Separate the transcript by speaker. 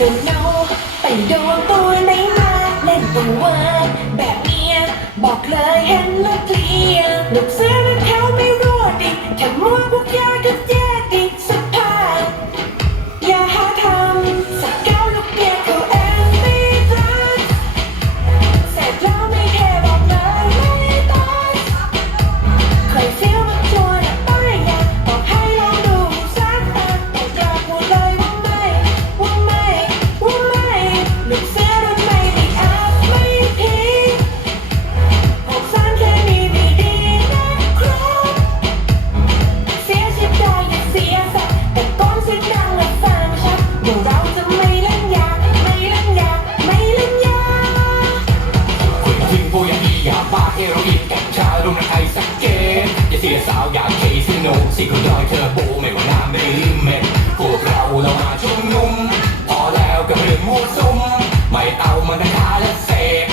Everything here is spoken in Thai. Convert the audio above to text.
Speaker 1: no no ไปโดนตัวไหนมาเล่นตัวแบบเนี้ยบอกเลยเห็นแล้วเกลียดลูกเสือ Ay, araw man ang kalat, say